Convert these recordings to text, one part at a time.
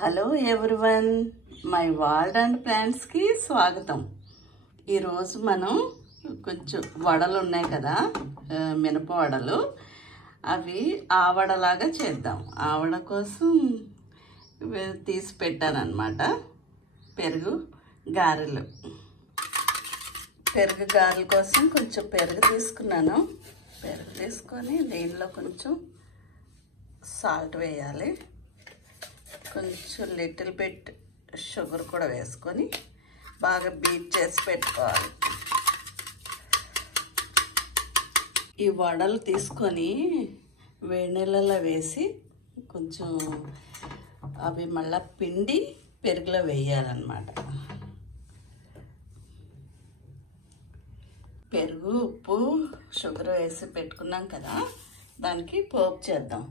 Hello everyone, my world and ప్లాంట్స్కి స్వాగతం. ఈరోజు మనం కొంచెం వడలు ఉన్నాయి కదా, మినప వడలు. అవి ఆవడలాగా చేద్దాం. ఆవడ కోసం తీసి పెట్టానన్నమాట. పెరుగు గారెలు కోసం కొంచెం పెరుగు తీసుకున్నాను. పెరుగు తీసుకొని దీనిలో కొంచెం సాల్ట్ వేయాలి, కొంచెం లిటిల్ బిట్ షుగర్ కూడా వేసుకొని బాగా బీట్ చేసి పెట్టుకోవాలి. ఈ వడలు తీసుకొని వేడి నీళ్ళలో వేసి కొంచెం అవి మళ్ళీ పిండి పెరుగులో వేయాలన్నమాట. పెరుగు, ఉప్పు, షుగర్ వేసి పెట్టుకున్నాం కదా, దానికి పోపు చేద్దాం.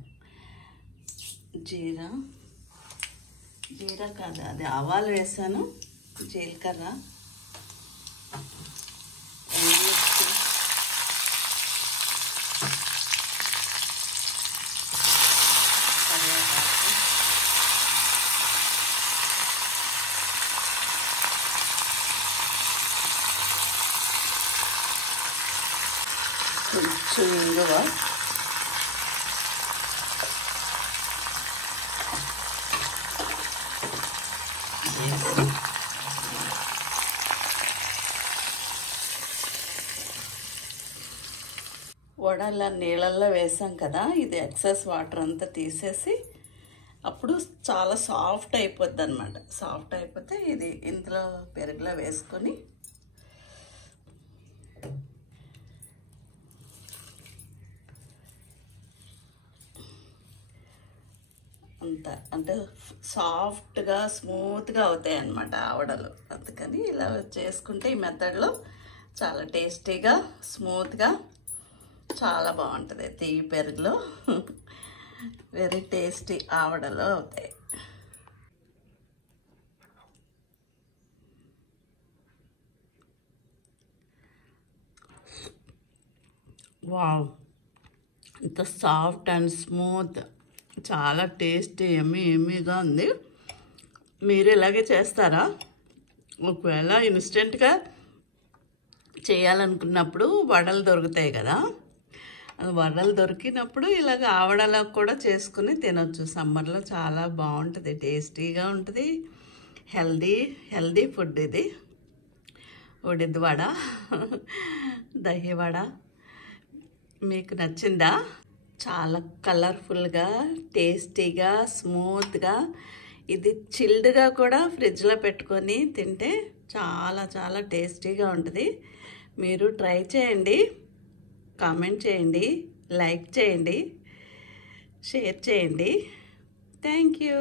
జీరా కాదు, అది ఆవాలు వేసాను, జీలకర్ర, కొంచెం ఇంగువ, వడల నీళ్ళల్లో వేసాం కదా, ఇది ఎక్సెస్ వాటర్ అంతా తీసేసి అప్పుడు చాలా సాఫ్ట్ అయిపోద్ది అన్నమాట. సాఫ్ట్ అయిపోతే ఇది ఇందులో పెరుగులో వేసుకొని అంత అంటే సాఫ్ట్గా స్మూత్గా అవుతాయి అన్నమాట ఆవడలు. అందుకని ఇలా చేసుకుంటే ఈ మెథడ్లో చాలా టేస్టీగా స్మూత్గా చాలా బాగుంటుంది. తీపి పెరుగులో వెరీ టేస్టీ ఆవడలు అవుతాయి. వావ్, ఇంత సాఫ్ట్ అండ్ స్మూత్, చాలా టేస్టీ ఎమ్మీగా ఉంది. మీరు ఇలాగే చేస్తారా? ఒకవేళ ఇన్స్టెంట్గా చేయాలనుకున్నప్పుడు వడలు దొరుకుతాయి కదా, వడలు దొరికినప్పుడు ఇలాగ ఆవడలా కూడా చేసుకుని తినొచ్చు. సమ్మర్లో చాలా బాగుంటుంది, టేస్టీగా ఉంటుంది. హెల్దీ ఫుడ్ ఇది. ఉడిద్ది వడ, దహి వడ మీకు నచ్చిందా? చాలా కలర్ఫుల్గా, టేస్టీగా, స్మూత్గా. ఇది చిల్డ్గా కూడా ఫ్రిడ్జ్లో పెట్టుకొని తింటే చాలా చాలా టేస్టీగా ఉంటుంది. మీరు ట్రై చేయండి, కామెంట్ చేయండి, లైక్ చేయండి, షేర్ చేయండి. Thank you.